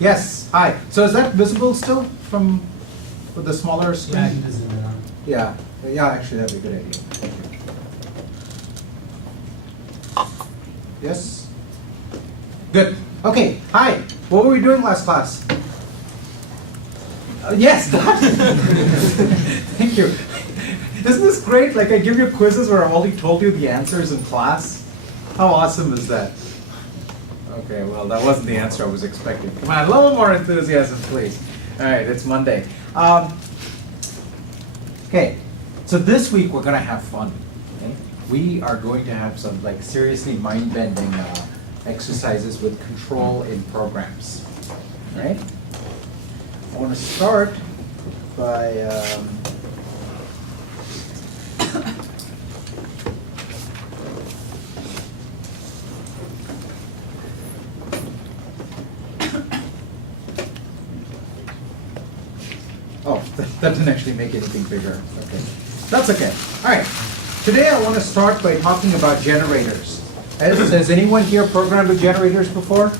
Yes, hi. So is that visible still from with the smaller screen? Yeah, I can just zoom in on. Yeah, yeah, actually that'd be a good idea. Thank you. Yes? Good. Okay, hi. What were we doing last class? Yes, got it. Thank you. Isn't this great? Like I give you quizzes where I've already told you the answers in class. How awesome is that? Okay, well that wasn't the answer I was expecting. Come on, a little more enthusiasm, please. All right, it's Monday. Okay, so this week we're gonna have fun. Okay? We are going to have some like seriously mind-bending exercises with control in programs. All right? I want to start by oh, that didn't actually make anything bigger. Okay, that's okay. All right. Today I want to start by talking about generators. Has anyone here programmed with generators before?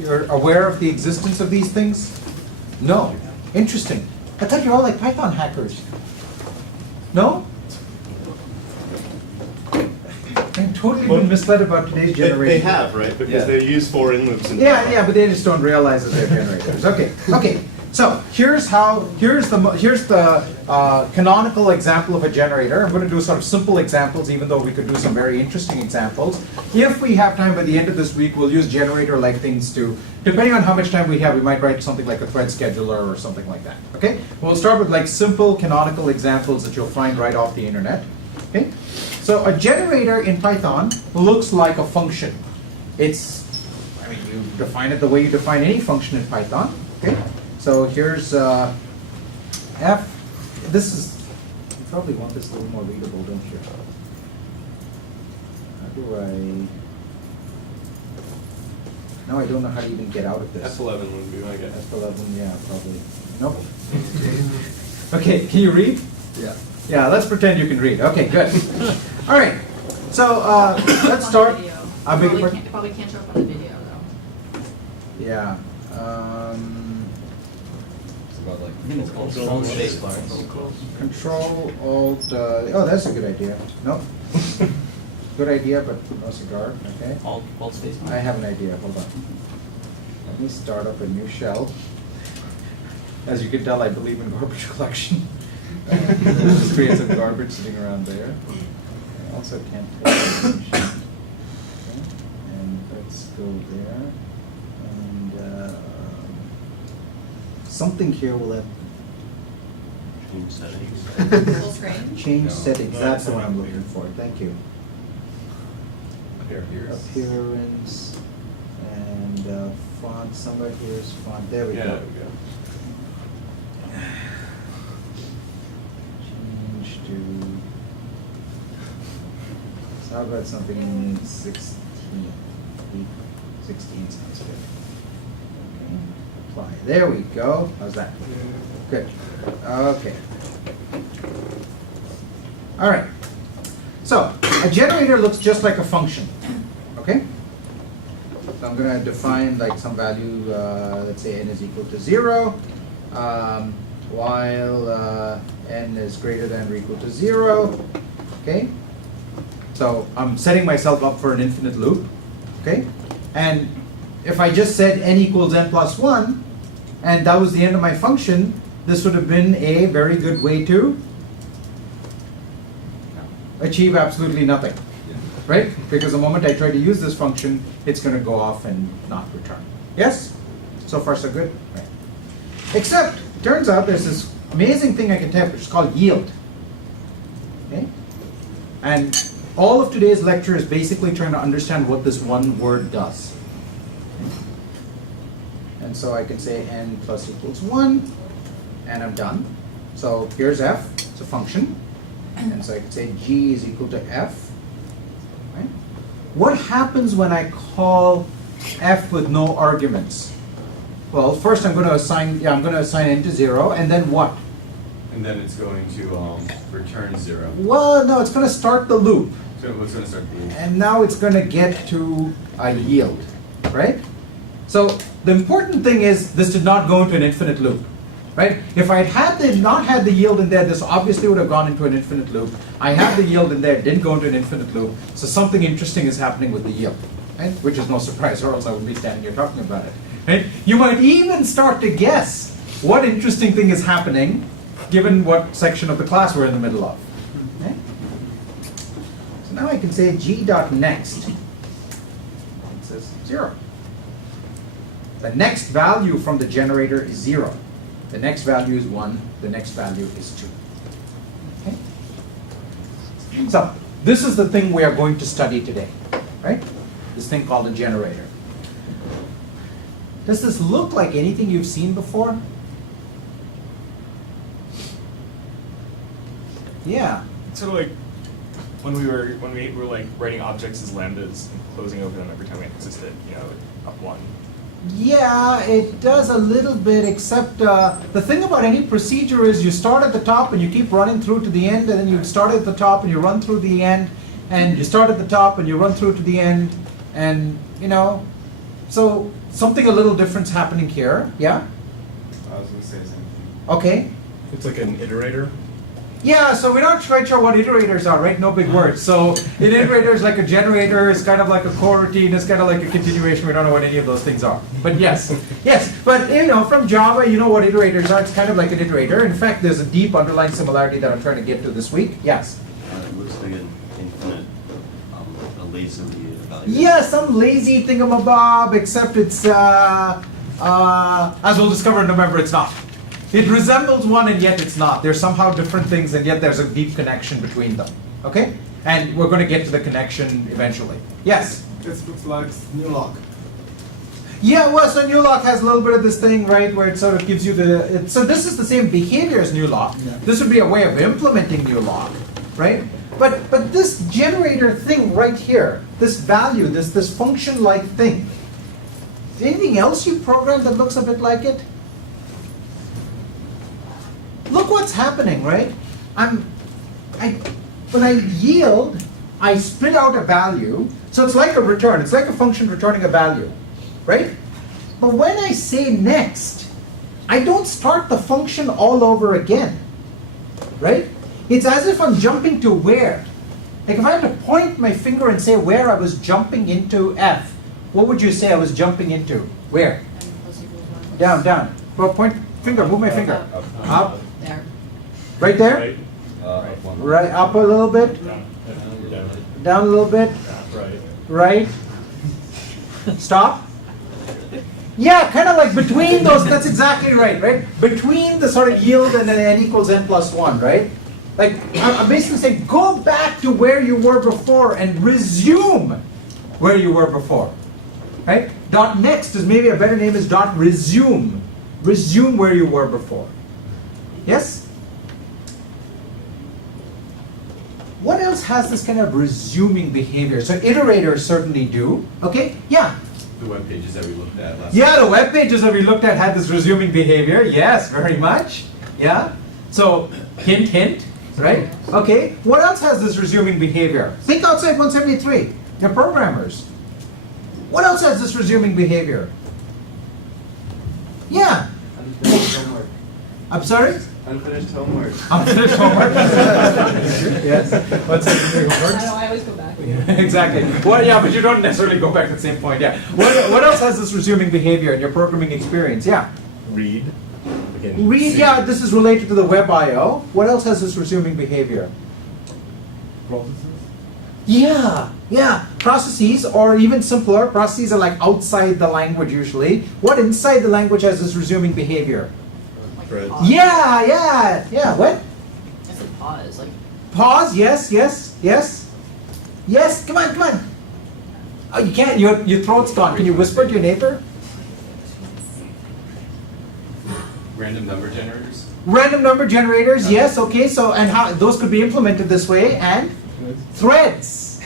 You're aware of the existence of these things? No. Interesting. I thought you're all like Python hackers. No? I'm totally been misled about today's generators. They have, right? Because they use for in loops. And Yeah, but they just don't realize that they're generators. Okay. So here's the canonical example of a generator. I'm going to do sort of simple examples, even though we could do some very interesting examples. If we have time by the end of this week, we'll use generator-like things to, depending on how much time we have, we might write something like a thread scheduler or something like that. Okay? We'll start with like simple canonical examples that you'll find right off the internet. Okay? So a generator in Python looks like a function. You define it the way you define any function in Python. Okay? So here's f. This is, you probably want this a little more readable, don't you? How do I? Now I don't know how to even get out of this. F11 would be my guess. F11, yeah, probably. Nope. Okay, can you read? Yeah. Yeah, let's pretend you can read. Okay, good. All right. So let's start. I beg your pardon? Probably can't show up on the video though. Yeah. It's called space bar. Control Alt. Oh, that's a good idea. Nope. Good idea, but no cigar. Okay. Alt space bar. I have an idea. Hold on. Let me start up a new shell. As you can tell, I believe in garbage collection. Just create some garbage sitting around there. I also can't take information. Okay. And let's go there. And something here will have Change settings. Full screen? change No. settings. No, That's the that's one I'm not looking for. Thank you. Appearance and font. Somewhere here's font. There we Yeah, go. there we go. Change to. So how about something in 16? 16 sounds good. Okay. Apply. There we go. How's that? Good. Okay. All right. So a generator looks just like a function. Okay. So I'm going to define like some value. Let's say n is equal to 0. While n is greater than or equal to 0. Okay. So I'm setting myself up for an infinite loop. Okay. And if I just said n equals n plus 1, and that was the end of my function, this would have been a very good way to achieve absolutely nothing. Right? Because the moment I try to use this function, it's going to go off and not return. Yes? So far so good? Right. Except, it turns out there's this amazing thing I can type, which is called yield. Okay? And all of today's lecture is basically trying to understand what this one word does. And so I can say n plus equals 1, and I'm done. So here's f, it's a function. And so I can say g is equal to f. Right? What happens when I call f with no arguments? Well, first I'm going to assign n to 0, and then what? And then it's going to return 0. Well, no, it's going to start the loop. So it's going to start the loop. And now it's going to get to a yield, right? So the important thing is this did not go into an infinite loop, right? If I had not had the yield in there, this obviously would have gone into an infinite loop. I have the yield in there, didn't go into an infinite loop. So something interesting is happening with the yield, right? Which is no surprise, or else I wouldn't be standing here talking about it, right? You might even start to guess what interesting thing is happening given what section of the class we're in the middle of. Okay? So now I can say g.next. It says 0. The next value from the generator is 0. The next value is 1. The next value is 2. Okay? So this is the thing we are going to study today, right? This thing called a generator. Does this look like anything you've seen before? Yeah. Sort of like when we were like writing objects as lambdas and closing over them every time we existed, up one. Yeah, it does a little bit, except the thing about any procedure is you start at the top and you keep running through to the end, and then you start at the top and you run through the end, and you start at the top and you run through to the end, and so something a little different's happening here. Yeah? I was gonna say something. Okay. It's like an iterator. Yeah, so we're not quite sure what iterators are, right? No big words. So an iterator is like a generator, it's kind of like a coroutine, it's kind of like a continuation. We don't know what any of those things are. But yes, yes. But from Java, you know what iterators are. It's kind of like an iterator. In fact, there's a deep underlying similarity that I'm trying to get to this week. Yes? It looks like an infinite, a lazily evaluation. Yeah, some lazy thingamabob, except it's, as we'll discover in November, it's not. It resembles one and yet it's not. They're somehow different things and yet there's a deep connection between them. Okay? And we're going to get to the connection eventually. Yes? This looks like Newlock. Yeah, well, so Newlock has a little bit of this thing, right, where it sort of gives you so this is the same behavior as Newlock. Yeah. This would be a way of implementing Newlock, right? But this generator thing right here, this value, this function-like thing, is there anything else you programmed that looks a bit like it? Look what's happening, right? When I yield, I spit out a value. So it's like a return. It's like a function returning a value, right? But when I say next, I don't start the function all over again, right? It's as if I'm jumping to where. Like if I had to point my finger and say where I was jumping into F, what would you say I was jumping into? Where? Down, down. Well, point finger, move my finger. Up. There. Right there? Right. Up one. Right, up a little bit, Down. down a little bit, Right. right? Stop? Yeah, kind of like between those, that's exactly right, right? Between the sort of yield and then n equals n plus 1, right? Like, I'm basically saying, go back to where you were before and resume where you were before, right? Dot next is maybe a better name is dot resume. Resume where you were before. Yes? What else has this kind of resuming behavior? So iterators certainly do. Okay? Yeah? The web pages that we looked at last Yeah, the web pages that we looked at had this resuming behavior. Yes, very much. Yeah? So, hint, hint, right? Okay, what else has this resuming behavior? Think outside 173. You're programmers. What else has this resuming behavior? Yeah. Unfinished homework. I'm sorry? Unfinished homework. Unfinished homework. Yes. What's that? I always go back. Exactly. Well, yeah, but you don't necessarily go back to the same point. Yeah. What else has this resuming behavior in your programming experience? Yeah. Read. Again, Read. see. Yeah. This is related to the web I/O. What else has this resuming behavior? Processes. Yeah. Yeah. Processes, or even simpler, processes are like outside the language usually. What inside the language has this resuming behavior? Like Threads. pause. Yeah. Yeah. Yeah. What? I said pause. Like Pause. Yes. Yes. Yes. Yes. Come on. Come on. Oh, you can't. Your throat's gone. Can you whisper to your neighbor? Random number generators. Random number generators, yes, okay, so, and how, those could be implemented this way, and threads.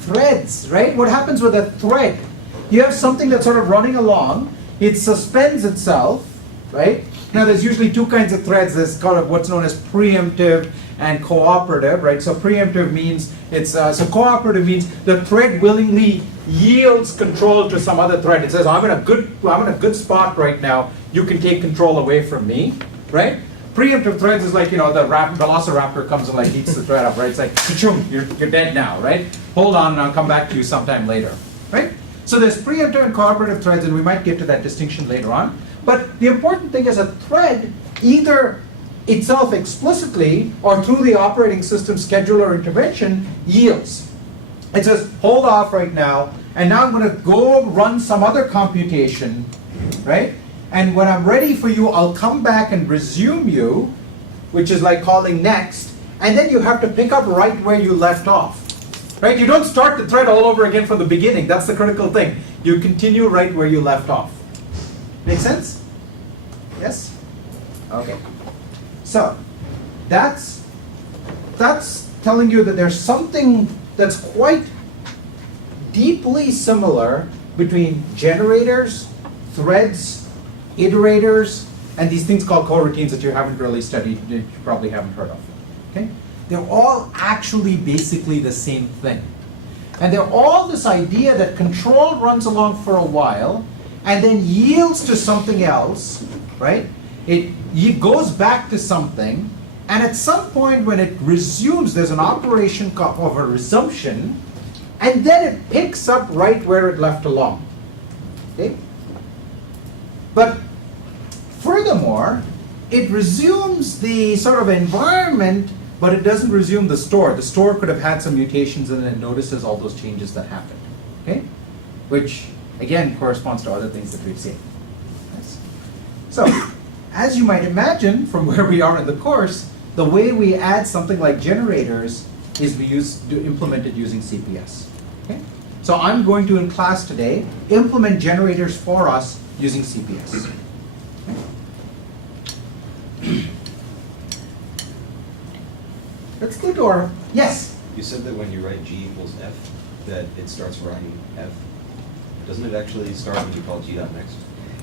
Threads, right? What happens with a thread? You have something that's sort of running along, it suspends itself, right? Now there's usually two kinds of threads. There's kind of what's known as preemptive and cooperative, right? So preemptive means so cooperative means the thread willingly yields control to some other thread. It says, I'm in a good spot right now. You can take control away from me, right? Preemptive threads is like, the velociraptor comes and like eats the thread up, right? It's like, ka-choom, you're dead now, right? Hold on, and I'll come back to you sometime later, right? So there's preemptive and cooperative threads, and we might get to that distinction later on. But the important thing is a thread either itself explicitly or through the operating system schedule or intervention yields. It says, hold off right now, and now I'm going to go run some other computation, right? And when I'm ready for you, I'll come back and resume you, which is like calling next, and then you have to pick up right where you left off. Right? You don't start the thread all over again from the beginning. That's the critical thing. You continue right where you left off. Make sense? Yes? Okay. So, that's telling you that there's something that's quite deeply similar between generators, threads, iterators, and these things called coroutines that you haven't really studied, that you probably haven't heard of. Okay? They're all actually basically the same thing. And they're all this idea that control runs along for a while and then yields to something else, right? It goes back to something, and at some point when it resumes, there's an operation of a resumption, and then it picks up right where it left along. Okay? But furthermore, it resumes the sort of environment, but it doesn't resume the store. The store could have had some mutations and then it notices all those changes that happened. Okay? Which, again, corresponds to other things that we've seen. Yes. So, as you might imagine from where we are in the course, the way we add something like generators is we implement it using CPS. Okay? So I'm going to, in class today, implement generators for us using CPS. Okay? Let's go to our, yes? You said that when you write G equals F, that it starts writing F. Doesn't it actually start when you call G.next?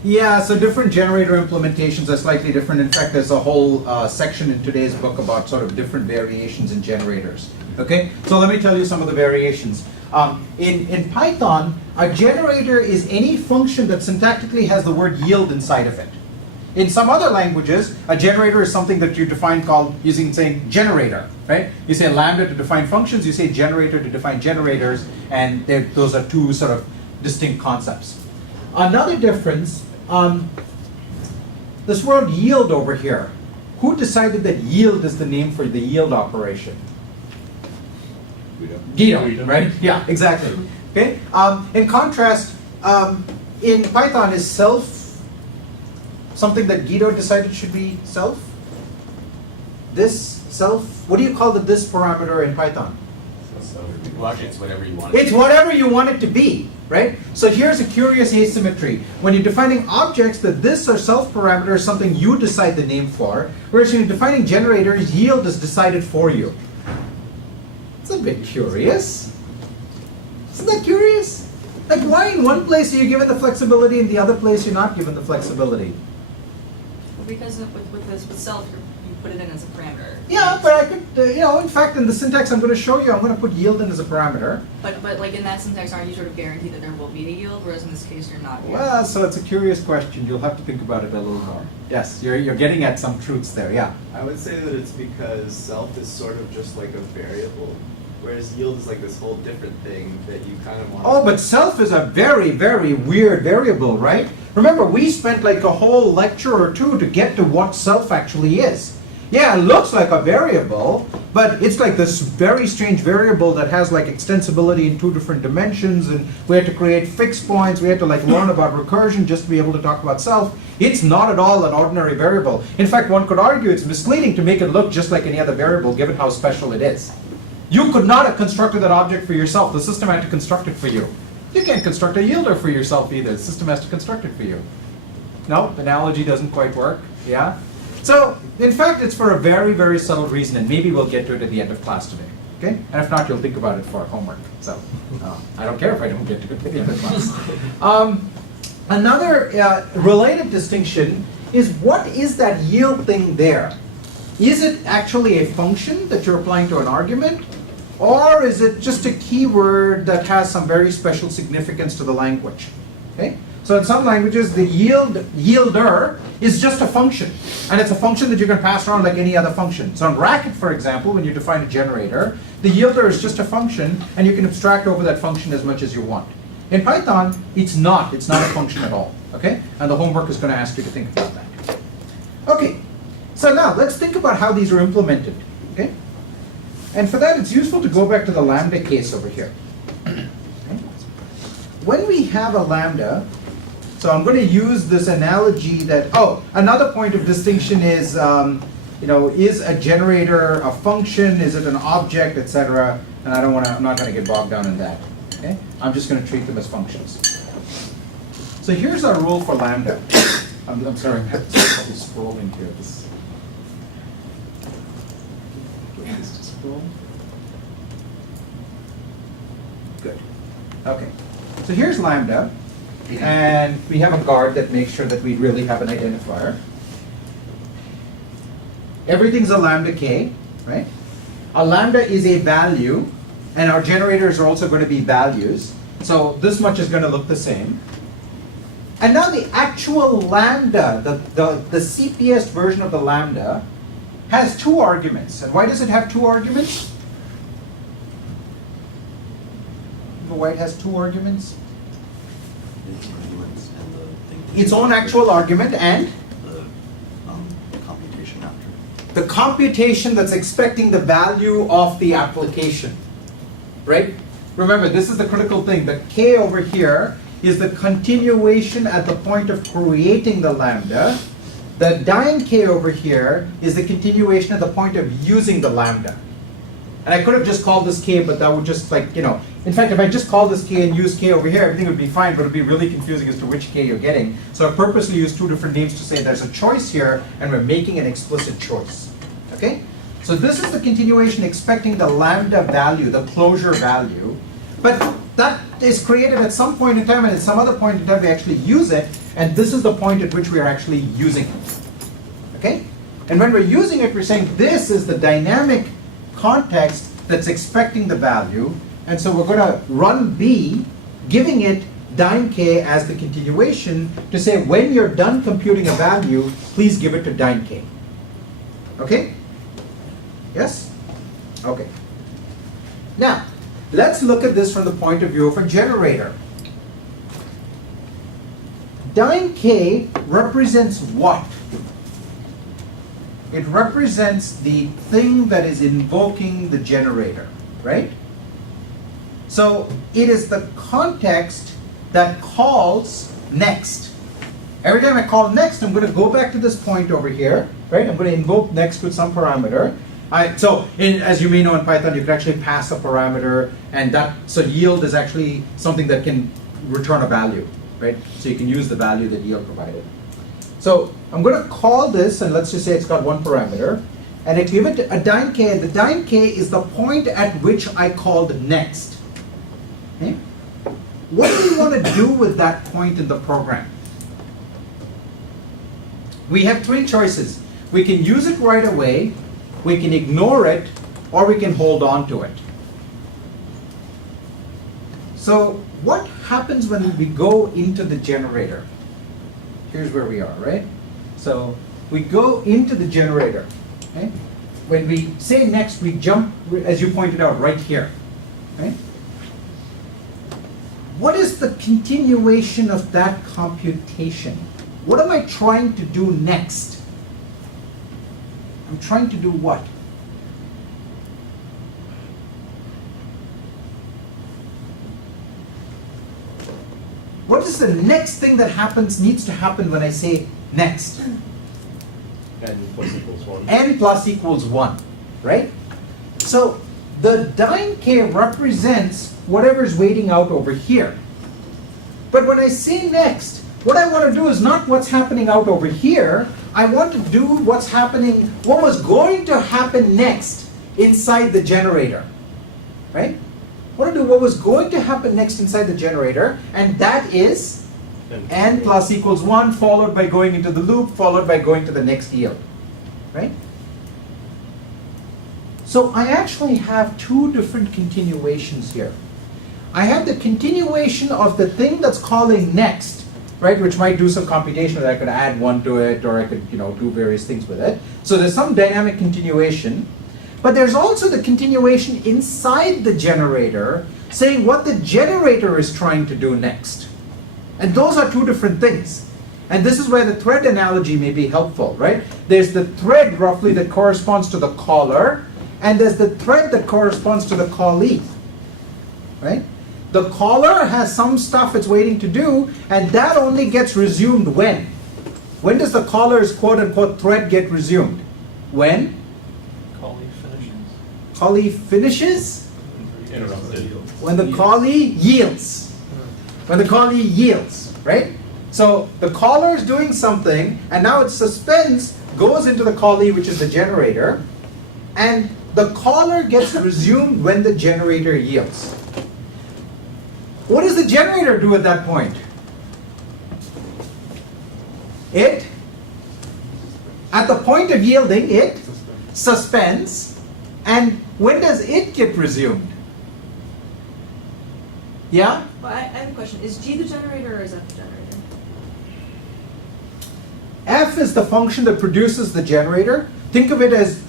Yeah, so different generator implementations are slightly different. In fact, there's a whole section in today's book about sort of different variations in generators. Okay, so let me tell you some of the variations. In Python, a generator is any function that syntactically has the word yield inside of it. In some other languages, a generator is something that you define called using saying generator, right? You say lambda to define functions, you say generator to define generators, and those are two sort of distinct concepts. Another difference, this word yield over here, who decided that yield is the name for the yield operation? Guido, right? Yeah, exactly. Okay. In contrast, in Python, is self something that Guido decided should be self? This self? What do you call the this parameter in Python? Well, actually, it's whatever you want. It's whatever you want it to be, right? So here's a curious asymmetry. When you're defining objects, the this or self parameter is something you decide the name for, whereas when you're defining generators, yield is decided for you. It's a bit curious. Isn't that curious? Like, why in one place are you given the flexibility, in the other place you're not given the flexibility? Because with self, you put it in as a parameter. Yeah, but I could, in fact, in the syntax I'm going to show you, I'm going to put yield in as a parameter. But like in that syntax, aren't you sort of guaranteed that there will be a yield, whereas in this case you're not? Well, so it's a curious question. You'll have to think about it a little more. Yes, you're getting at some truths there, yeah. I would say that it's because self is sort of just like a variable, whereas yield is like this whole different thing that you kind of want. Oh, but self is a very, very weird variable, right? Remember, we spent like a whole lecture or two to get to what self actually is. Yeah, it looks like a variable, but it's like this very strange variable that has like extensibility in two different dimensions, and we had to create fixed points, we had to like learn about recursion just to be able to talk about self. It's not at all an ordinary variable. In fact, one could argue it's misleading to make it look just like any other variable given how special it is. You could not have constructed that object for yourself. The system had to construct it for you. You can't construct a yielder for yourself either. The system has to construct it for you. No, the analogy doesn't quite work. Yeah? So, in fact, it's for a very, very subtle reason, and maybe we'll get to it at the end of class today. Okay? And if not, you'll think about it for homework. So, I don't care if I don't get to it at the end of class. Another related distinction is what is that yield thing there? is it actually a function that you're applying to an argument? Or is it just a keyword that has some very special significance to the language? Okay? So in some languages, the yielder is just a function. And it's a function that you can pass around like any other function. So in Racket, for example, when you define a generator, the yielder is just a function, and you can abstract over that function as much as you want. In Python, it's not a function at all. Okay? And the homework is going to ask you to think about that. Okay, so now let's think about how these are implemented. Okay? And for that, it's useful to go back to the lambda case over here. Okay? When we have a lambda, so I'm going to use this analogy that, another point of distinction is, is a generator a function, is it an object, etc. And I'm not going to get bogged down in that. Okay? I'm just going to treat them as functions. So here's our rule for lambda. I'm sorry, I'm scrolling here. Good. Okay. So here's lambda, and we have a guard that makes sure that we really have an identifier. Everything's a lambda k, right? A lambda is a value, and our generators are also going to be values. So this much is going to look the same. And now the actual lambda, the CPS version of the lambda, has two arguments. And why does it have two arguments? Why it has two arguments? Its arguments and the thing. Its own actual argument and The computation after. the computation that's expecting the value of the application, right? Remember, this is the critical thing. The k over here is the continuation at the point of creating the lambda. The dying k over here is the continuation at the point of using the lambda. And I could have just called this k, but that would just in fact, if I just call this k and use k over here, everything would be fine, but it would be really confusing as to which k you're getting. So I purposely used two different names to say there's a choice here, and we're making an explicit choice. Okay? So this is the continuation expecting the lambda value, the closure value, but that is created at some point in time, and at some other point in time we actually use it, and this is the point at which we are actually using it. Okay? And when we're using it, we're saying this is the dynamic context that's expecting the value, and so we're going to run B, giving it dyn k as the continuation to say when you're done computing a value, please give it to dyn k. Okay? Yes? Okay. Now, let's look at this from the point of view of a generator. Dyn k represents what? It represents the thing that is invoking the generator, right? So it is the context that calls next. Every time I call next, I'm going to go back to this point over here, right? I'm going to invoke next with some parameter. As you may know in Python, you can actually pass a parameter, and so yield is actually something that can return a value, right? So you can use the value that yield provided. So I'm going to call this, and let's just say it's got one parameter, and I give it a dyn k. The dyn k is the point at which I called next. Okay? What do we want to do with that point in the program? We have three choices. We can use it right away, we can ignore it, or we can hold on to it. So what happens when we go into the generator? Here's where we are, right? So we go into the generator. Okay? When we say next, we jump, as you pointed out, right here. Okay? What is the continuation of that computation? What am I trying to do next? I'm trying to do what? What is the next thing that needs to happen when I say next? N plus equals 1. N plus equals 1, right? So the dyn k represents whatever's waiting out over here. But when I say next, what I want to do is not what's happening out over here. I want to do what was going to happen next inside the generator, right? I want to do what was going to happen next inside the generator, and that is n plus equals 1, followed by going into the loop, followed by going to the next yield, right? So I actually have two different continuations here. I have the continuation of the thing that's calling next, right, which might do some computation that I could add one to it, or I could, do various things with it. So there's some dynamic continuation, but there's also the continuation inside the generator saying what the generator is trying to do next. And those are two different things. And this is where the thread analogy may be helpful, right? There's the thread roughly that corresponds to the caller, and there's the thread that corresponds to the callee, right? The caller has some stuff it's waiting to do, and that only gets resumed when? When does the caller's quote-unquote thread get resumed? When? Callie finishes. Callee finishes? Interrupted. When the callee yields. When the callee yields, right? So the caller is doing something, and now it suspends, goes into the callee, which is the generator, and the caller gets resumed when the generator yields. What does the generator do at that point? It, at the point of yielding, it suspends, and when does it get resumed? Yeah? Well, I have a question. Is G the generator or is F the generator? F is the function that produces the generator. Think of it as,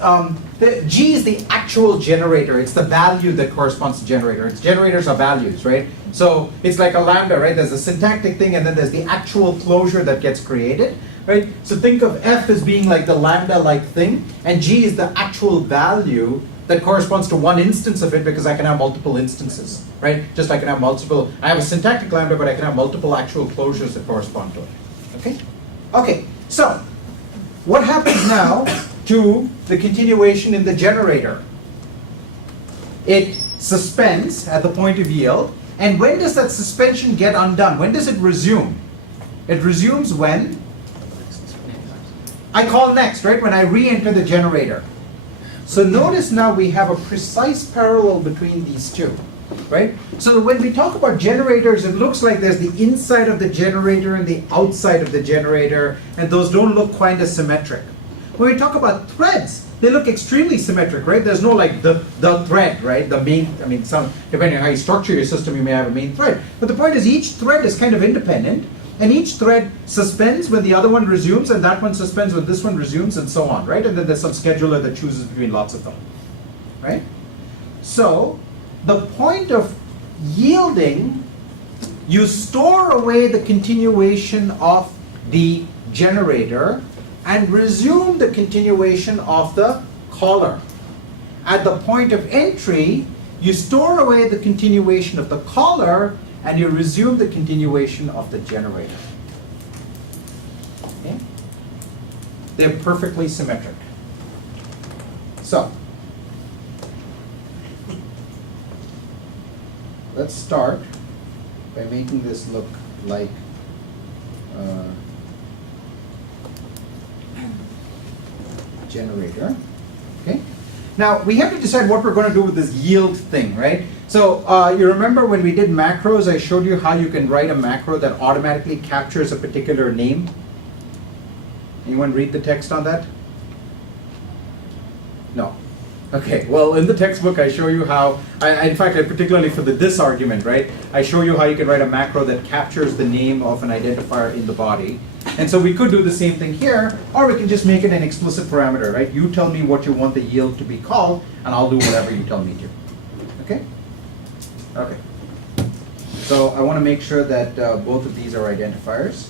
G is the actual generator. It's the value that corresponds to generator. Its generators are values, right? So it's like a lambda, right? There's a syntactic thing, and then there's the actual closure that gets created, right? So think of F as being like the lambda-like thing, and G is the actual value that corresponds to one instance of it, because I can have multiple instances, right? Just I can have multiple, I have a syntactic lambda, but I can have multiple actual closures that correspond to it, okay? Okay, so what happens now to the continuation in the generator? It suspends at the point of yield, and when does that suspension get undone? When does it resume? It resumes when I call next, right? When I re-enter the generator. So notice now we have a precise parallel between these two, right? So when we talk about generators, it looks like there's the inside of the generator and the outside of the generator, and those don't look quite as symmetric. When we talk about threads, they look extremely symmetric, right? There's no like the thread, right? The main, depending on how you structure your system, you may have a main thread. But the point is each thread is kind of independent, and each thread suspends when the other one resumes, and that one suspends when this one resumes, and so on, right? And then there's some scheduler that chooses between lots of them, right? So the point of yielding, you store away the continuation of the generator and resume the continuation of the caller. At the point of entry, you store away the continuation of the caller and you resume the continuation of the generator. Okay? They're perfectly symmetric. So, let's start by making this look like generator. Okay. Now we have to decide what we're going to do with this yield thing, right? So you remember when we did macros, I showed you how you can write a macro that automatically captures a particular name. Anyone read the text on that? No. Okay, well in the textbook I show you how, in fact particularly for the this argument, right, I show you how you can write a macro that captures the name of an identifier in the body. And so we could do the same thing here, or we can just make it an explicit parameter, right? You tell me what you want the yield to be called, and I'll do whatever you tell me to. Okay? Okay. So I want to make sure that both of these are identifiers.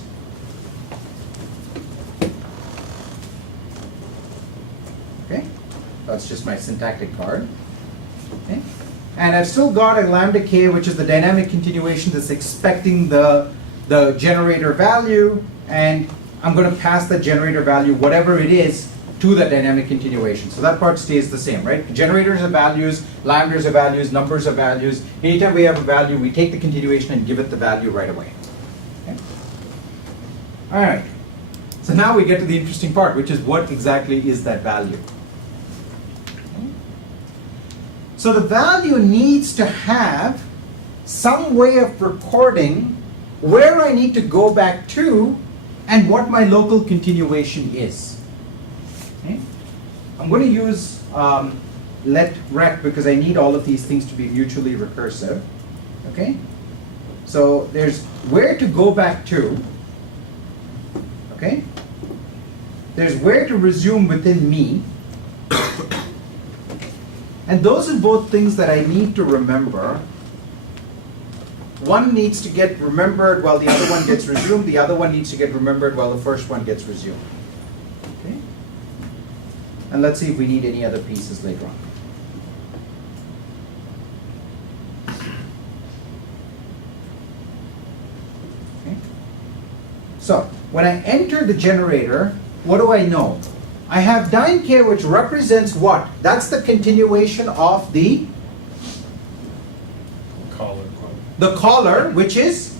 Okay? That's just my syntactic card. Okay? And I've still got a lambda k, which is the dynamic continuation that's expecting the generator value, and I'm going to pass the generator value, whatever it is, to that dynamic continuation. So that part stays the same, right? Generators are values, lambdas are values, numbers are values. Anytime we have a value, we take the continuation and give it the value right away. Okay? All right. So now we get to the interesting part, which is what exactly is that value? Okay. So the value needs to have some way of recording where I need to go back to and what my local continuation is. Okay? I'm going to use let rect because I need all of these things to be mutually recursive. Okay? So there's where to go back to. Okay? There's where to resume within me. And those are both things that I need to remember. One needs to get remembered while the other one gets resumed. The other one needs to get remembered while the first one gets resumed. Okay? And let's see if we need any other pieces later on. Okay? So, when I enter the generator, what do I know? I have dyne k, which represents what? That's the continuation of the Caller. caller, which is?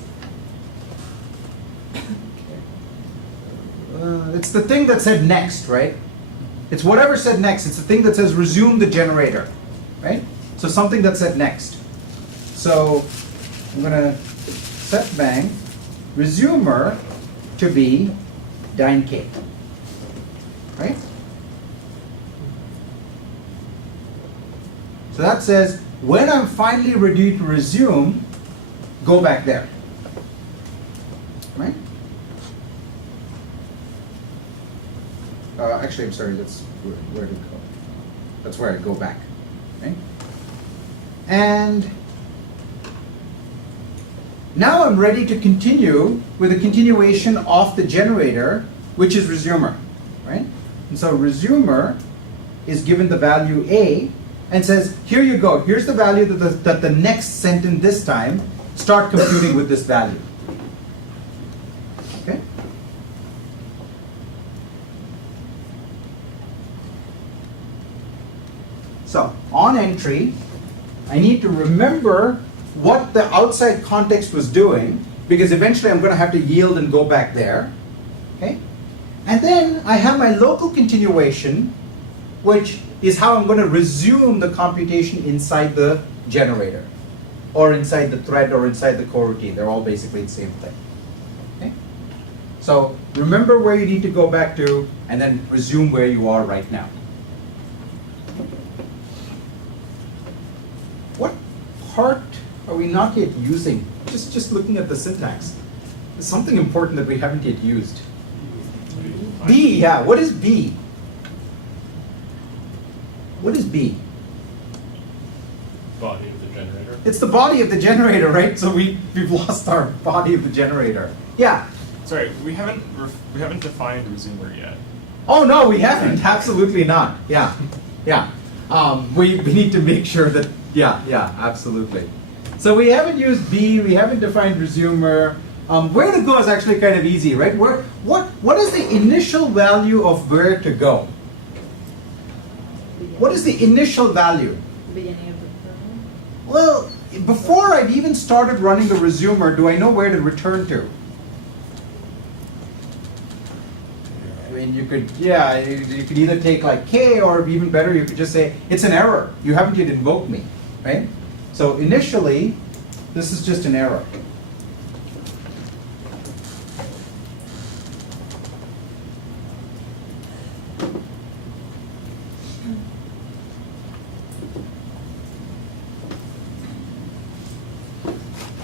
It's the thing that said next, right? It's whatever said next. It's the thing that says resume the generator, right? So something that said next. So I'm going to set bang resumer to be dyne k, right? So that says when I'm finally ready to resume, go back there, right? Actually, I'm sorry, that's where to go. That's where I go back, right? And now I'm ready to continue with a continuation of the generator, which is resumer, right? And so resumer is given the value A and says, here you go, here's the value that the next sentence this time, start computing with this value. Okay? So, on entry, I need to remember what the outside context was doing, because eventually I'm going to have to yield and go back there. Okay? And then I have my local continuation, which is how I'm going to resume the computation inside the generator, or inside the thread, or inside the coroutine. They're all basically the same thing. Okay? So remember where you need to go back to, and then resume where you are right now. What part are we not yet using? Just looking at the syntax. There's something important that we haven't yet used. B, yeah. What is B? What is B? Body of the generator. It's the body of the generator, right? So we've lost our body of the generator. Yeah. Sorry, we haven't defined resumer yet. Oh no, we haven't. Absolutely not. Yeah. Yeah. We need to make sure that. Yeah. Absolutely. So we haven't used B. We haven't defined resumer. Where to go is actually kind of easy, right? What is the initial value of where to go? What is the initial value? Beginning of the program? Well, before I've even started running the resumer, do I know where to return to? I mean, you could either take like K, or even better, you could just say, it's an error. You haven't yet invoked me, right? So initially, this is just an error.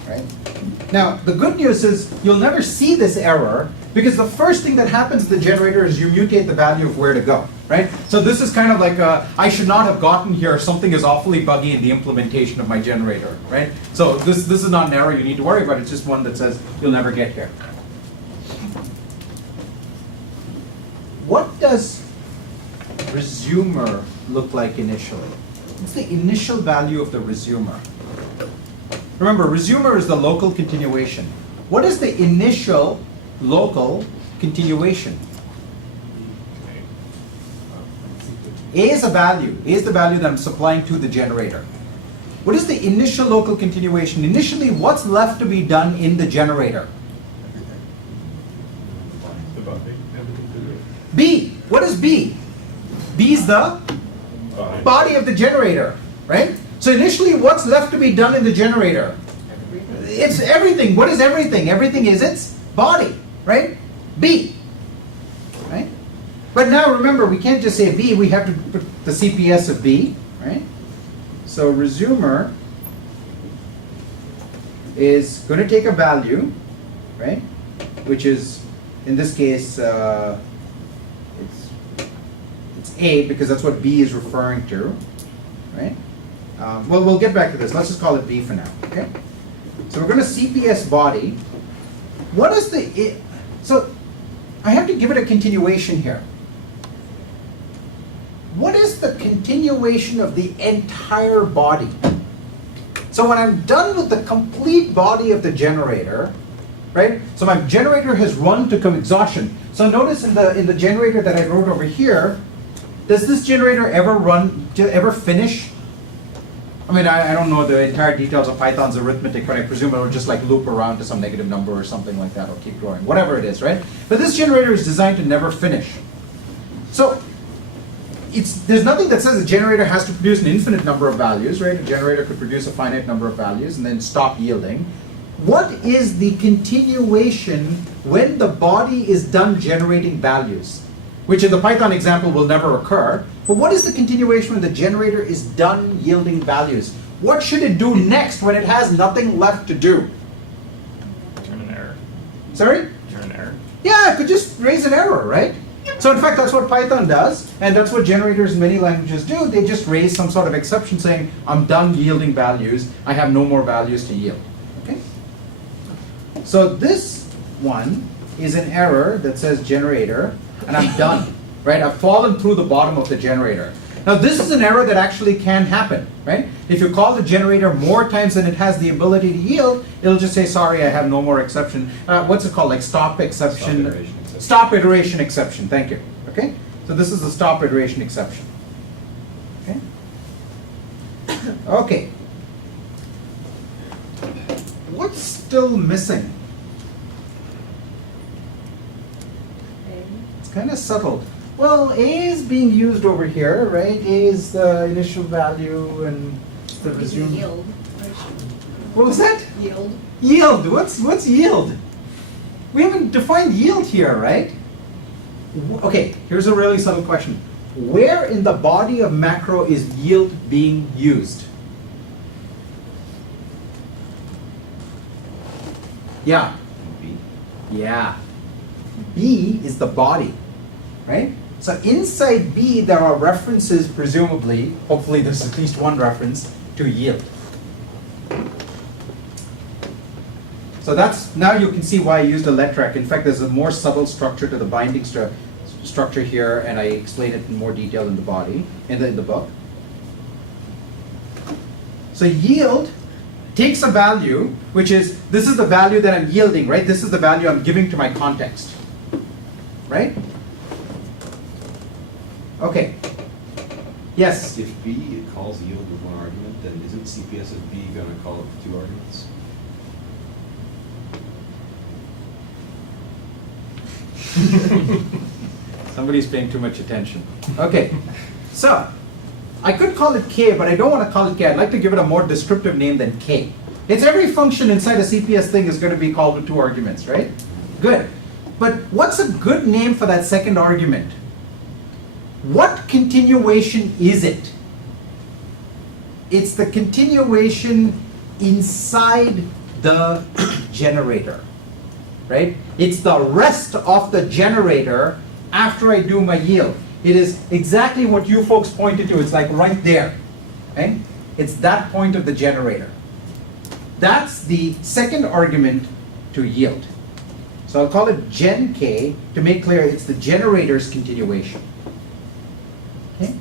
Right? Now, the good news is you'll never see this error, because the first thing that happens to the generator is you mutate the value of where to go, right? So this is kind of like I should not have gotten here. Something is awfully buggy in the implementation of my generator, right? So this is not an error you need to worry about. It's just one that says you'll never get here. What does resumer look like initially? What's the initial value of the resumer? Remember, resumer is the local continuation. What is the initial local continuation? A is a value. A is the value that I'm supplying to the generator. What is the initial local continuation? Initially, what's left to be done in the generator? The body. B. What is B? B is the body of the generator, right? So initially, what's left to be done in the generator? It's everything. What is everything? Everything is its body, right? B, right? But now remember, we can't just say B. We have to put the CPS of B, right? So resumer is going to take a value, right? Which is, in this case, it's A because that's what B is referring to, right? Well, we'll get back to this. Let's just call it B for now, okay? So we're going to CPS body. What is the, so I have to give it a continuation here. What is the continuation of the entire body? So when I'm done with the complete body of the generator, right? So my generator has run to exhaustion. So notice in the generator that I wrote over here, does this generator ever finish? I mean, I don't know the entire details of Python's arithmetic, but I presume it will just like loop around to some negative number or something like that, or keep growing, whatever it is, right? But this generator is designed to never finish. So there's nothing that says a generator has to produce an infinite number of values, right? A generator could produce a finite number of values and then stop yielding. What is the continuation when the body is done generating values? Which in the Python example will never occur. But what is the continuation when the generator is done yielding values? What should it do next when it has nothing left to do? Return an error. Sorry? Return an error. Yeah, it could just raise an error, right? So in fact, that's what Python does, and that's what generators in many languages do. They just raise some sort of exception saying, I'm done yielding values. I have no more values to yield. Okay? So this one is an error that says generator, and I'm done, right? I've fallen through the bottom of the generator. Now this is an error that actually can happen, right? If you call the generator more times than it has the ability to yield, it'll just say, sorry, I have no more exception. What's it called? Like stop exception? Stop iteration exception. Stop iteration exception, thank you. Okay? So this is the stop iteration exception. Okay? Okay. What's still missing? It's kind of subtle. Well, A is being used over here, right? A is the initial value and the resume. Yield. What was that? Yield. Yield. What's yield? We haven't defined yield here, right? Okay, here's a really subtle question. Where in the body of macro is yield being used? Yeah. B. Yeah. B is the body, right? So inside B, there are references, presumably, hopefully there's at least one reference, to yield. So that's, now you can see why I used a letrec. In fact, there's a more subtle structure to the binding structure here, and I explain it in more detail in the body, in the book. So yield takes a value, which is, this is the value that I'm yielding, right? This is the value I'm giving to my context, right? Okay. Yes? If B calls yield with one argument, then isn't CPS of B going to call it with two arguments? Somebody's paying too much attention. Okay, so I could call it K, but I don't want to call it K. I'd like to give it a more descriptive name than K. It's every function inside a CPS thing is going to be called with two arguments, right? Good. But what's a good name for that second argument? What continuation is it? It's the continuation inside the generator, right? It's the rest of the generator after I do my yield. It is exactly what you folks pointed to. It's like right there, okay? It's that point of the generator. That's the second argument to yield. So I'll call it gen K to make clear it's the generator's continuation. Okay?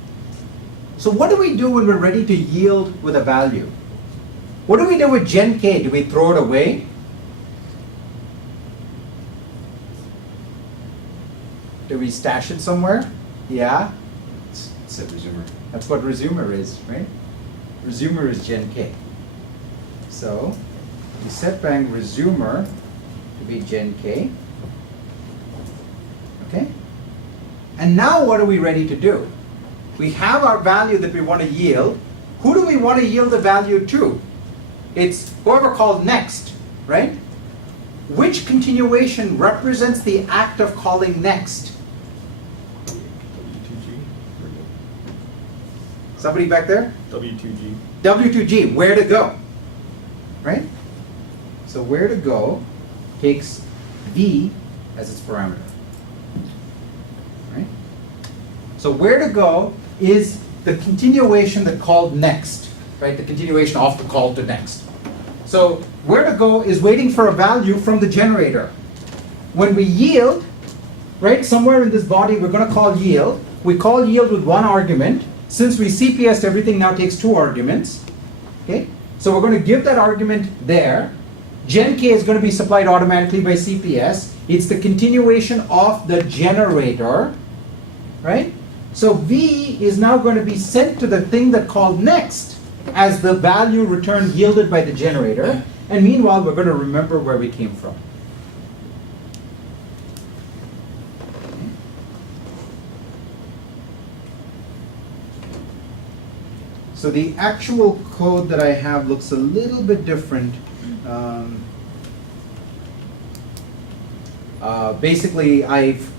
So what do we do when we're ready to yield with a value? What do we do with gen K? Do we throw it away? Do we stash it somewhere? Yeah. Set resumer. That's what resumer is, right? Resumer is gen K. So we set bang resumer to be gen K. Okay? And now what are we ready to do? We have our value that we want to yield. Who do we want to yield the value to? It's whoever called next, right? Which continuation represents the act of calling next? W2G. Somebody back there? W2G. W2G, where to go, right? So where to go takes V as its parameter, right? So where to go is the continuation that called next, right? The continuation of the call to next. So where to go is waiting for a value from the generator. When we yield, right, somewhere in this body we're going to call yield. We call yield with one argument. Since we CPS'd everything now takes two arguments. Okay? So we're going to give that argument there. Gen K is going to be supplied automatically by CPS. It's the continuation of the generator, right? So V is now going to be sent to the thing that called next as the value returned yielded by the generator. And meanwhile, we're going to remember where we came from. So the actual code that I have looks a little bit different. Basically, I've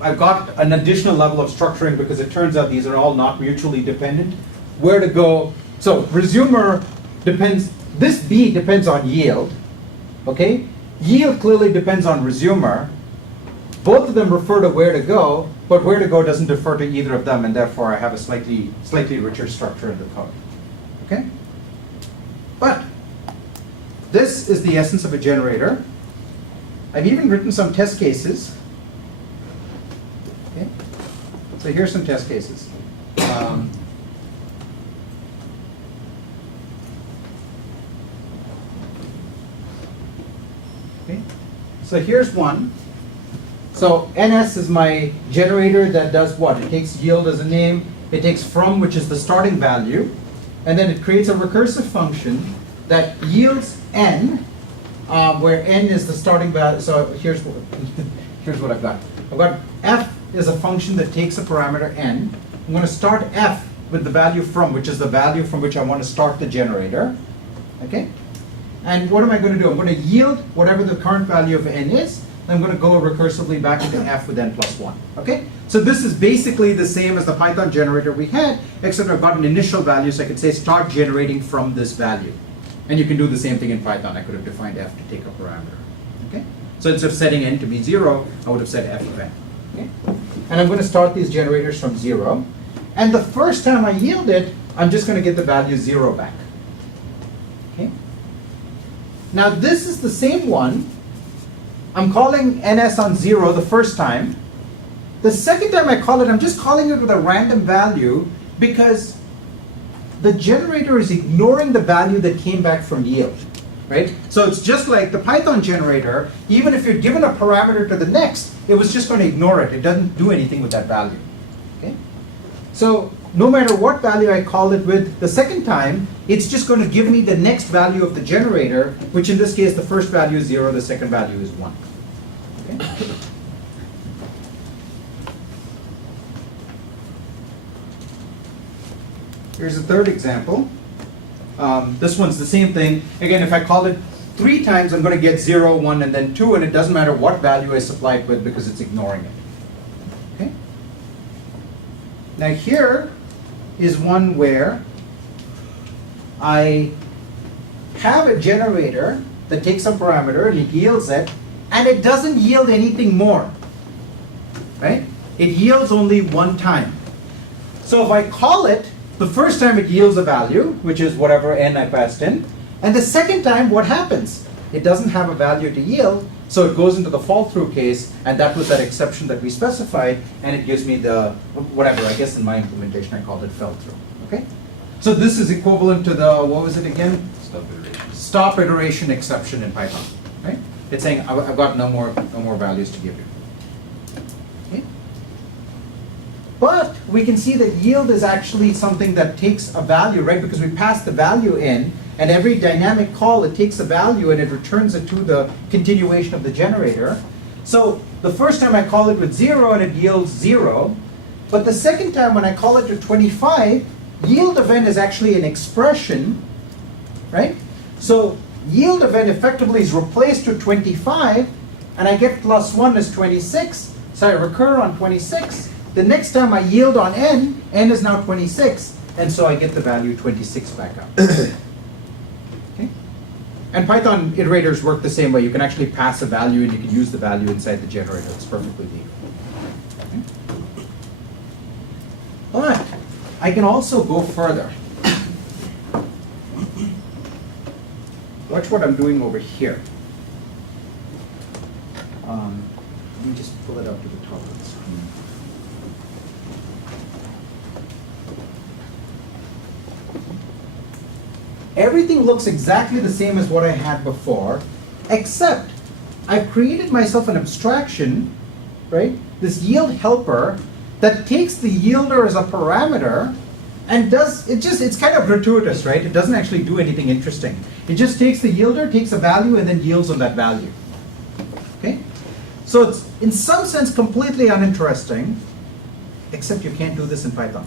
got an additional level of structuring because it turns out these are all not mutually dependent. Where to go? So resumer depends. This B depends on yield. Okay, yield clearly depends on resumer. Both of them refer to where to go, but where to go doesn't defer to either of them, and therefore I have a slightly richer structure in the code. Okay? But this is the essence of a generator. I've even written some test cases. Okay? So here's some test cases. Okay? So here's one. So NS is my generator that does what? It takes yield as a name, it takes from, which is the starting value, and then it creates a recursive function that yields N, where N is the starting value. So here's what I've got. I've got F is a function that takes a parameter N. I'm going to start F with the value from, which is the value from which I want to start the generator. Okay? And what am I going to do? I'm going to yield whatever the current value of N is. I'm going to go recursively back into F with N plus 1. Okay? So this is basically the same as the Python generator we had, except I've got an initial value, so I could say start generating from this value. And you can do the same thing in Python. I could have defined F to take a parameter. Okay? So instead of setting N to be 0, I would have said F of N. Okay? And I'm going to start these generators from 0. And the first time I yield it, I'm just going to get the value 0 back. Okay? Now this is the same one. I'm calling NS on 0 the first time. The second time I call it, I'm just calling it with a random value because the generator is ignoring the value that came back from yield, right? So it's just like the Python generator, even if you're given a parameter to the next, it was just going to ignore it. It doesn't do anything with that value, okay? So no matter what value I call it with the second time, it's just going to give me the next value of the generator, which in this case, the first value is 0, the second value is 1. Okay? Here's a third example. This one's the same thing. Again, if I call it 3 times, I'm going to get 0, 1, and then 2, and it doesn't matter what value I supply it with because it's ignoring it. Okay? Now here is one where I have a generator that takes some parameter and it yields it, and it doesn't yield anything more, right? It yields only one time. So if I call it, the first time it yields a value, which is whatever N I passed in, and the second time what happens? It doesn't have a value to yield, so it goes into the fall-through case, and that was that exception that we specified, and it gives me the, whatever, I guess in my implementation I called it fell-through, okay? So this is equivalent to the, what was it again? Stop iteration. Stop iteration exception in Python, right? It's saying I've got no more values to give you. Okay? But we can see that yield is actually something that takes a value, right? Because we pass the value in, and every dynamic call, it takes a value and it returns it to the continuation of the generator. So the first time I call it with 0 and it yields 0, but the second time when I call it to 25, yield event is actually an expression, right? So yield event effectively is replaced to 25, and I get plus 1 is 26, so I recur on 26. The next time I yield on N is now 26, and so I get the value 26 back out. Okay? And Python iterators work the same way. You can actually pass a value and you can use the value inside the generator. It's perfectly legal. Okay? But I can also go further. Watch what I'm doing over here. Let me just pull it up to the top of the screen. Everything looks exactly the same as what I had before, except I've created myself an abstraction, right? This yield helper that takes the yielder as a parameter and it's kind of gratuitous, right? It doesn't actually do anything interesting. It just takes the yielder, takes a value, and then yields on that value. Okay? So it's in some sense completely uninteresting, except you can't do this in Python.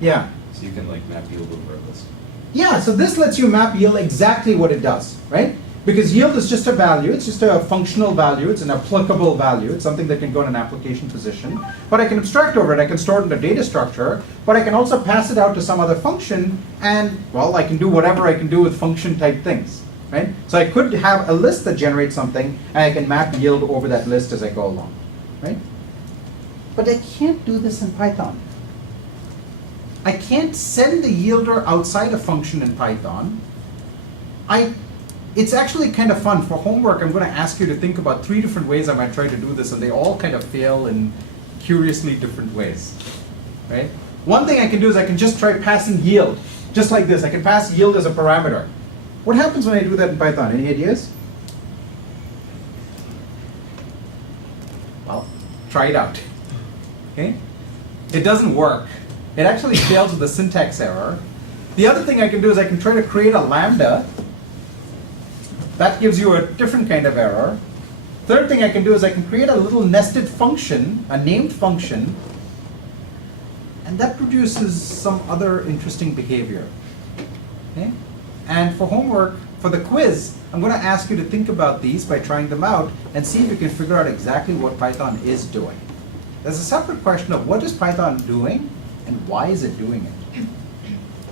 Yeah. So you can like map yield over a list. Yeah, so this lets you map yield exactly what it does, right? Because yield is just a value, it's just a functional value, it's an applicable value, it's something that can go in an application position. But I can abstract over it, I can store it in a data structure, but I can also pass it out to some other function, and, well, I can do whatever I can do with function type things, right? So I could have a list that generates something, and I can map yield over that list as I go along, right? But I can't do this in Python. I can't send the yielder outside a function in Python. It's actually kind of fun. For homework, I'm going to ask you to think about 3 different ways I might try to do this, and they all kind of fail in curiously different ways, right? One thing I can do is I can just try passing yield, just like this. I can pass yield as a parameter. What happens when I do that in Python? Any ideas? Well, try it out, okay? It doesn't work. It actually fails with a syntax error. The other thing I can do is I can try to create a lambda. That gives you a different kind of error. Third thing I can do is I can create a little nested function, a named function, and that produces some other interesting behavior. Okay? And for homework, for the quiz, I'm going to ask you to think about these by trying them out and see if you can figure out exactly what Python is doing. There's a separate question of what is Python doing and why is it doing it?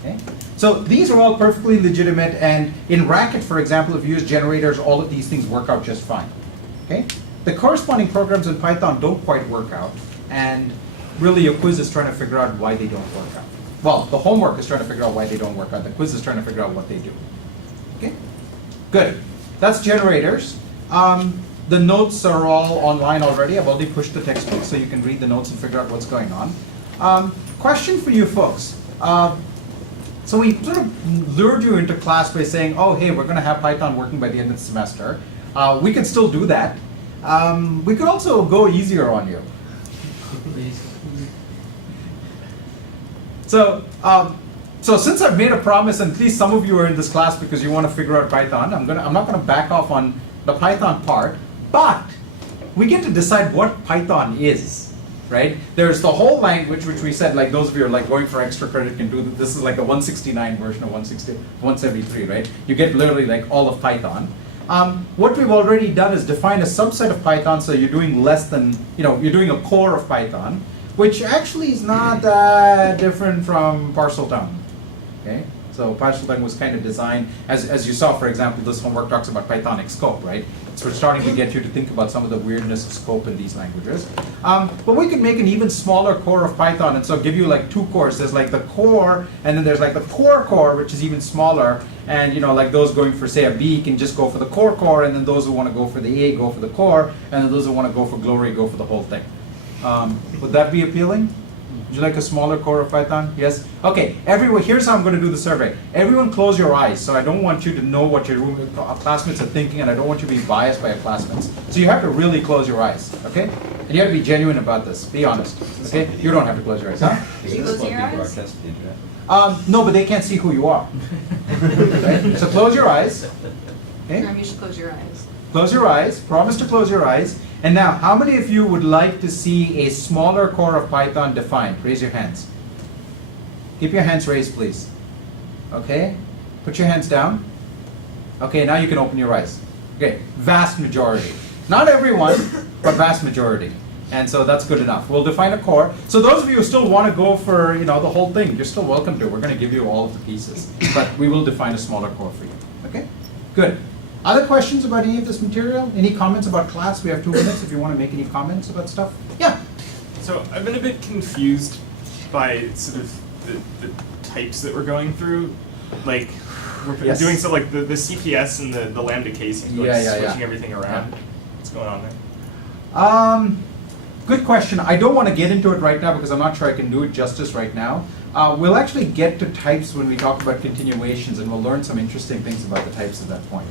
Okay? So these are all perfectly legitimate, and in Racket, for example, if you use generators, all of these things work out just fine. Okay? The corresponding programs in Python don't quite work out, and really your quiz is trying to figure out why they don't work out. Well, the homework is trying to figure out why they don't work out. The quiz is trying to figure out what they do. Okay? Good. That's generators. The notes are all online already. I've already pushed the textbook, so you can read the notes and figure out what's going on. Question for you folks. So we sort of lured you into class by saying, oh, hey, we're going to have Python working by the end of the semester. We could still do that. We could also go easier on you. So since I've made a promise, and at least some of you are in this class because you want to figure out Python, I'm not going to back off on the Python part, but we get to decide what Python is. Right? There's the whole language, which we said, like those of you who are like going for extra credit can do this is like the 169 version of 173, right? You get literally like all of Python. What we've already done is define a subset of Python, so you're doing less than, you're doing a core of Python, which actually is not that different from Parseltongue. Okay? So Parseltongue was kind of designed, as you saw, for example, this homework talks about Pythonic scope, right? So we're starting to get you to think about some of the weirdness of scope in these languages. But we could make an even smaller core of Python, and so give you like 2 cores. There's like the core, and then there's like the core, which is even smaller. And like those going for, say, a B can just go for the core, and then those who want to go for the A go for the core, and then those who want to go for glory go for the whole thing. Would that be appealing? Would you like a smaller core of Python? Yes? Okay, everyone, here's how I'm going to do the survey. Everyone close your eyes, so I don't want you to know what your classmates are thinking, and I don't want you to be biased by your classmates. So you have to really close your eyes, okay? And you have to be genuine about this. Be honest, okay? You don't have to close your eyes, huh? You closing your eyes? Broadcast to the internet? No, but they can't see who you are. Right? So close your eyes. Okay? Jeremy, you should close your eyes. Close your eyes. Promise to close your eyes. And now, how many of you would like to see a smaller core of Python defined? Raise your hands. Keep your hands raised, please. Okay? Put your hands down. Okay, now you can open your eyes. Okay, vast majority. Not everyone, but vast majority. And so that's good enough. We'll define a core. So those of you who still want to go for the whole thing, you're still welcome to. We're going to give you all of the pieces, but we will define a smaller core for you. Okay? Good. Other questions about any of this material? Any comments about class? We have 2 minutes if you want to make any comments about stuff. Yeah. So I've been a bit confused by sort of the types that we're going through. Like, we're Yes. doing so like the CPS and the lambda case, seems like switching everything around. Yeah. What's going on there? Good question. I don't want to get into it right now because I'm not sure I can do it justice right now. We'll actually get to types when we talk about continuations, and we'll learn some interesting things about the types at that point.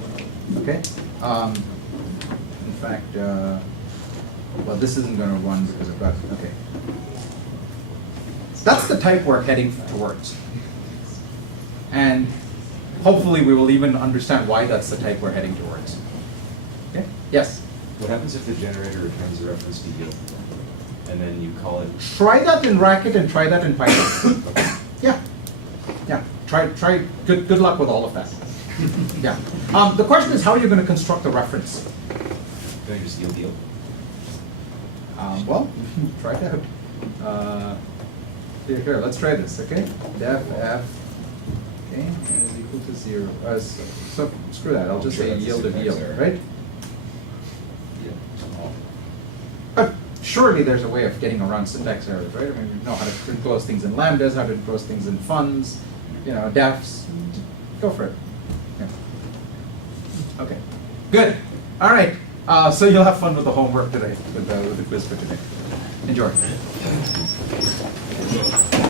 Okay? In fact, well, this isn't going to run because I've got, okay. That's the type we're heading towards. And hopefully we will even understand why that's the type we're heading towards. Okay? Yes? What happens if the generator returns a reference to yield? And then you call it, Try that in Racket and try that in Python. Yeah. Yeah. Try. Good luck with all of that. Yeah. The question is, how are you going to construct the reference? do I just yield? Well, try it out. Here, let's try this, okay? Def f, okay, and is equal to 0. So screw that, I'll just Sure, say that's a yield of syntax yield, error. right? But surely there's a way of getting around syntax errors, right? I mean, you know how to enclose things in lambdas, how to enclose things in funds, defs. Go for it. Yeah. Okay. Good. All right. So you'll have fun with the homework today, with the quiz for today. Enjoy.